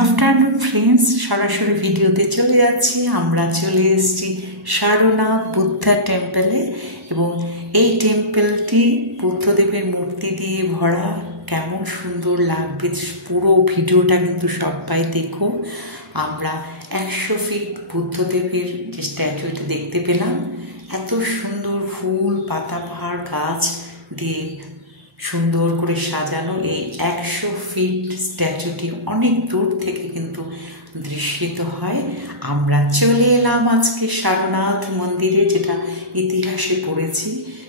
Afternoon friends, সরাসরি ভিডিওতে চলে যাচ্ছি। আমরা চলে এসেছি সারনাথ বুদ্ধা টেম্পলে এবং এই টেম্পলটি বুদ্ধদেবের মূর্তি দিয়ে ভরা। কেমন সুন্দর লাগবে পুরো ভিডিওটা কিন্তু সবাই দেখো। আমরা 100 ফিট বুদ্ধদেবের যে স্ট্যাচুটি দেখতে পেলাম, এত সুন্দর ফুল পাতা পাহাড় গাছ দিয়ে সুন্দর করে সাজানো এই 100 ফিট স্ট্যাচুটি অনেক দূর থেকে কিন্তু দৃশ্যিত হয়। আমরা চলে এলাম আজকে সারনাথ মন্দিরে, যেটা ইতিহাসে পড়েছি।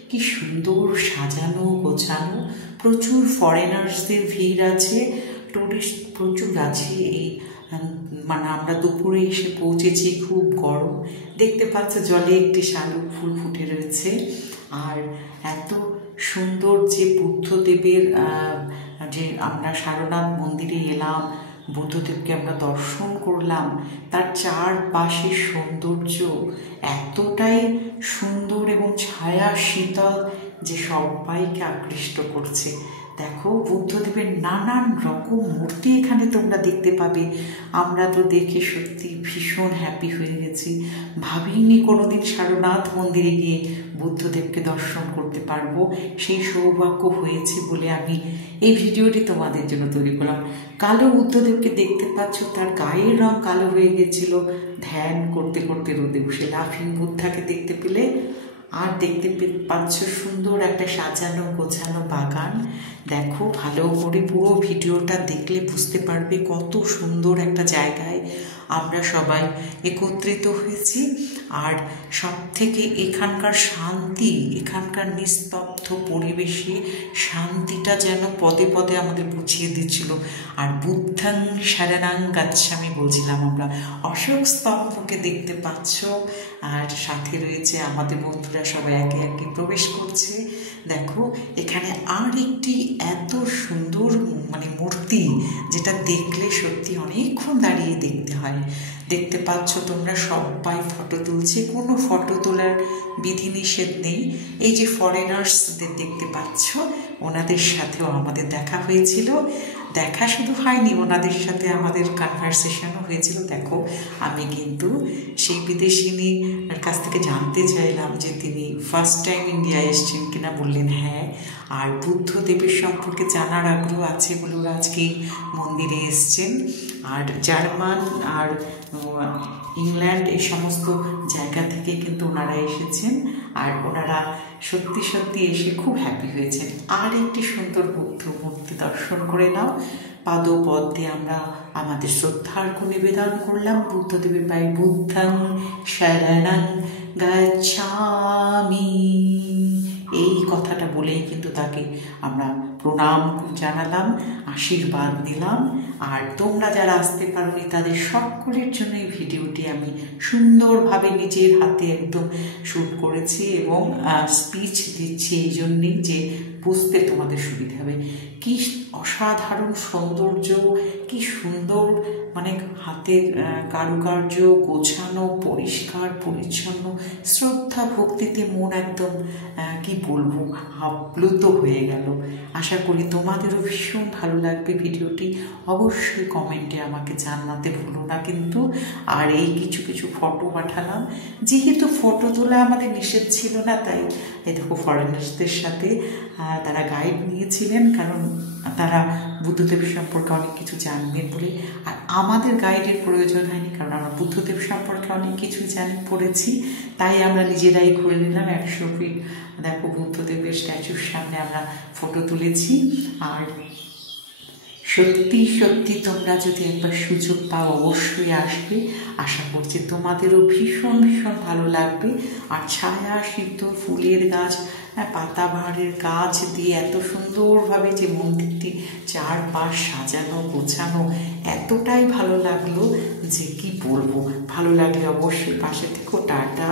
কি সুন্দর সাজানো গোছানো, প্রচুর ফরেনার্সদের ভিড় আছে, টুরিস্ট প্রচুর আছে। এই আমরা দুপুরে এসে পৌঁছেছি, খুব গরম। দেখতে পাচ্ছ জলে একটি শালুক ফুল ফুটে রয়েছে। আর এত সুন্দর যে বুদ্ধদেবের যে আমরা সারনাথ মন্দিরে এলাম, বুদ্ধদেবকে আমরা দর্শন করলাম, তার চারপাশে সৌন্দর্য এতটাই সুন্দর এবং ছায়া শীতল যে সবাইকে আকৃষ্ট করছে। দেখো, বুদ্ধদেবের নানান রকম মূর্তি এখানে তোমরা দেখতে পাবে। আমরা তো দেখে সত্যি ভীষণ হ্যাপি হয়ে গেছি। ভাবিনি কোনোদিন সারনাথ মন্দিরে গিয়ে বুদ্ধদেবকে দর্শন করতে পারবো। সেই সৌভাগ্য হয়েছে বলে আমি এই ভিডিওটি তোমাদের জন্য তৈরি করলাম। কালো বুদ্ধদেবকে দেখতে পাচ্ছ, তার গায়ের রং কালো হয়ে গেছিল ধ্যান করতে করতে রোদে বসে। লাফিং বুদ্ধাকে দেখতে পেলে। আর দেখতে পাচ্ছ সুন্দর একটা সাজানো গোছানো বাগান। দেখো, ভালো করে পুরো ভিডিওটা দেখলে বুঝতে পারবে কত সুন্দর একটা জায়গায় আমরা সবাই একত্রিত হয়েছি। আর সব থেকে এখানকার শান্তি, এখানকার নিস্তব্ধ পরিবেশে শান্তিটা যেন পদে পদে আমাদের বুঝিয়ে দিচ্ছিল। আর বুদ্ধাং শরণাং গাচ্ছামি বলছিলাম আমরা। অশোক স্তম্ভকে দেখতে পাচ্ছ, আর সাথে রয়েছে আমাদের বন্ধুরা সবাই একে একে প্রবেশ করছে। দেখো, এখানে আর একটি এত সুন্দর মূর্তি, যেটা দেখলে সত্যি অনেকক্ষণ দাঁড়িয়ে দেখতে হয়। দেখতে পাচ্ছ তোমরা সবাই ফটো তুলছে, কোনো ফটো তোলার বিধিনিষেধ নেই। এই যে ফরেনার্সদের দেখতে পাচ্ছ, ওনাদের সাথেও আমাদের দেখা হয়েছিল। দেখা শুধু হয়নি, ওনাদের সাথে আমাদের কনভারসেশনও হয়েছিল। দেখো, আমি কিন্তু সেই বিদেশিনীর কাছ থেকে জানতে চাইলাম যে তিনি ফার্স্ট টাইম ইন্ডিয়া এসছেন কিনা। বললেন হ্যাঁ। আর বুদ্ধদেবের সম্পর্কে জানার আগ্রহ আছে বলে ওরা আজকে মন্দিরে এসছেন। আর জার্মান আর ইংল্যান্ড এই সমস্ত জায়গা থেকে কিন্তু ওনারা এসেছেন। আর ওনারা সত্যি সত্যি এসে খুব হ্যাপি হয়েছেন। আর একটি সুন্দর বুদ্ধ মূর্তি দর্শন করে নাও। পাদপদ্মে আমরা আমাদের শ্রদ্ধার্ঘ নিবেদন করলাম বুদ্ধদেবের পায়ে। বুদ্ধং শরণং গচ্ছামি, এই কথাটা বলেই কিন্তু তাকে আমরা প্রণাম জানালাম, আশীর্বাদ দিলাম। আর তোমরা যারা আসতে পারোনি তাদের সকলের জন্য এই ভিডিওটি আমি সুন্দরভাবে নিজের হাতে একদম শুট করেছি এবং স্পিচ দিচ্ছি এই জন্যেই যে বুঝতে তোমাদের সুবিধা হবে। কি অসাধারণ সৌন্দর্য, কি সুন্দর হাতের কারুকার্য, গোছানো, পরিষ্কার পরিচ্ছন্ন, শ্রদ্ধা ভক্তিতে মন একদম কি বলবো আপ্লুত হয়ে গেল। আশা করি তোমাদেরও ভীষণ ভালো লাগবে ভিডিওটি। অবশ্যই কমেন্টে আমাকে জানাতে ভুলো না কিন্তু। আর এই কিছু কিছু ফটো পাঠালাম, যেহেতু ফটো তোলা আমাদের নিষেধ ছিল না, তাই এই দেখো ফরেনার্সদের সাথে তারা গাইড নিয়েছিলেন, কারণ তারা বুদ্ধদেব সম্পর্কে অনেক কিছু জানবেন বলে। আর আমাদের গাইডের প্রয়োজন হয়নি, কারণ আমরা বুদ্ধদেব সম্পর্কে অনেক কিছু পড়েছি। তাই আমরা নিজেরাই করে নিলাম 100 ফিট। দেখো, বুদ্ধদেবের স্ট্যাচুর সামনে আমরা ফটো তুলেছি। আর সত্যি সত্যি তোমরা যদি একবার সুযোগ পাও অবশ্যই আসবে। আশা করছি তোমাদেরও ভীষণ ভীষণ ভালো লাগবে। আর ছায়া শীতল ফুলের গাছ, পাতাবাহারের গাছ দিয়ে এত সুন্দরভাবে যে মন্দিরটি চারপাশ সাজানো গোছানো, এতটাই ভালো লাগলো যে কি বলবো। ভালো লাগলে অবশ্যই পাশে থেকো। টাটা।